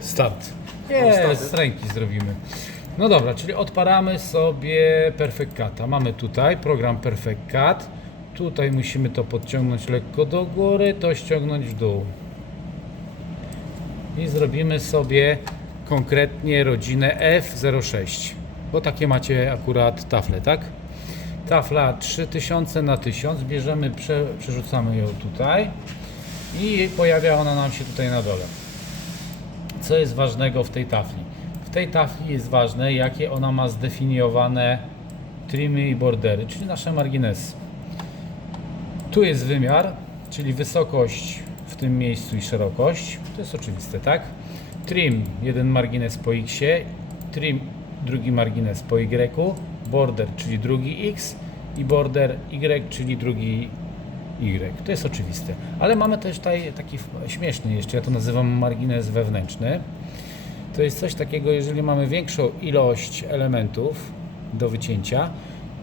Start. Nie, z ręki zrobimy. No dobra, czyli odparamy sobie Perfect Cata. Mamy tutaj program Perfect Cat. Tutaj musimy to podciągnąć lekko do góry, to ściągnąć w dół. I zrobimy sobie konkretnie rodzinę F06, bo takie macie akurat tafle, tak? Tafla 3000 na 1000, bierzemy, prze, przerzucamy ją tutaj i pojawia ona nam się tutaj na dole. Co jest ważnego w tej tafli? W tej tafli jest ważne, jakie ona ma zdefiniowane trimy i bordery, czyli nasze marginesy. Tu jest wymiar, czyli wysokość w tym miejscu i szerokość. To jest oczywiste, tak? Trim, jeden margines po x, trim, drugi margines po y, border, czyli drugi x i border y, czyli drugi y. To jest oczywiste. Ale mamy też tutaj taki śmieszny jeszcze, ja to nazywam margines wewnętrzny. To jest coś takiego, jeżeli mamy większą ilość elementów do wycięcia,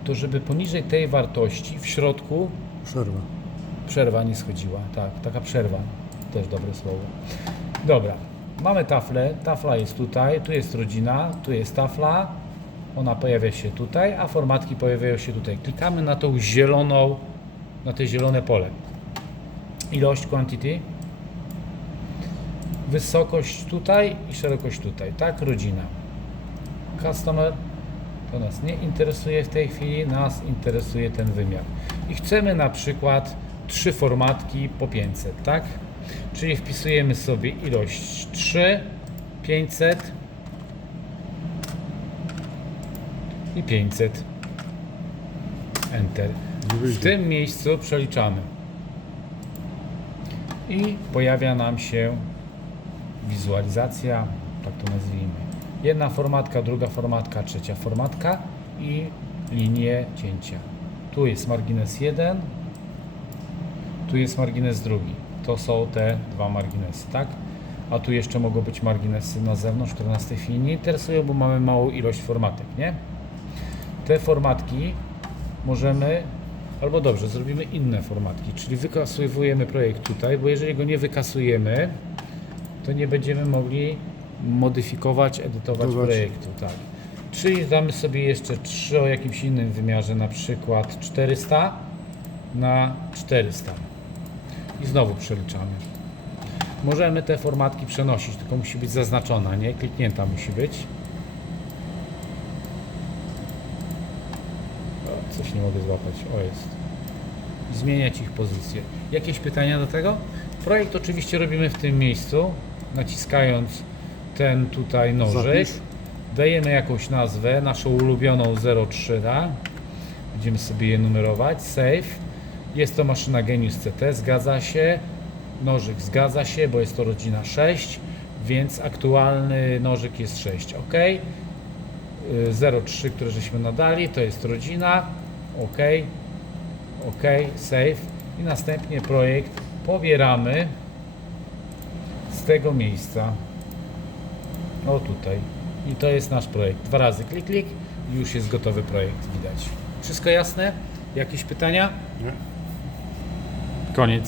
to żeby poniżej tej wartości w środku Przerwa. Przerwa nie schodziła, tak, taka przerwa, też dobre słowo. Dobra, mamy taflę, tafla jest tutaj, tu jest rodzina, tu jest tafla, ona pojawia się tutaj, a formatki pojawiają się tutaj. Klikamy na tą zieloną, na te zielone pole. Ilość, quantity, wysokość tutaj i szerokość tutaj, tak, rodzina. Customer to nas nie interesuje w tej chwili, nas interesuje ten wymiar. I chcemy na przykład trzy formatki po 500, tak? Czyli wpisujemy sobie ilość 3, 500 i 500. Enter. W tym miejscu przeliczamy. I pojawia nam się wizualizacja, tak to nazwijmy. Jedna formatka, druga formatka, trzecia formatka i linie cięcia. Tu jest margines jeden, tu jest margines drugi. To są te dwa marginesy, tak? A tu jeszcze mogą być marginesy na zewnątrz, które nas w tej chwili nie interesują, bo mamy małą ilość formatek, nie? Te formatki możemy, albo dobrze, zrobimy inne formatki, czyli wykasujemy projekt tutaj, bo jeżeli go nie wykasujemy, to nie będziemy mogli modyfikować, edytować projektu, tak. Czyli damy sobie jeszcze 3 o jakimś innym wymiarze, na przykład 400 na 400 i znowu przeliczamy. Możemy te formatki przenosić, tylko musi być zaznaczona, nie? Kliknięta musi być. O, coś nie mogę złapać. O, jest. I zmieniać ich pozycję. Jakieś pytania do tego? Projekt oczywiście robimy w tym miejscu, naciskając ten tutaj nożyk. Zapisz. Dajemy jakąś nazwę, naszą ulubioną 03, tak? Będziemy sobie je numerować. Save. Jest to maszyna Genius CT, zgadza się. Nożyk zgadza się, bo jest to rodzina 6, więc aktualny nożyk jest 6. OK. Y, 03, które żeśmy nadali, to jest rodzina. OK. OK. Save. I następnie projekt pobieramy z tego miejsca. O tutaj. I to jest nasz projekt. Dwa razy klik, klik i już jest gotowy projekt, widać. Wszystko jasne? Jakieś pytania? Nie? Koniec.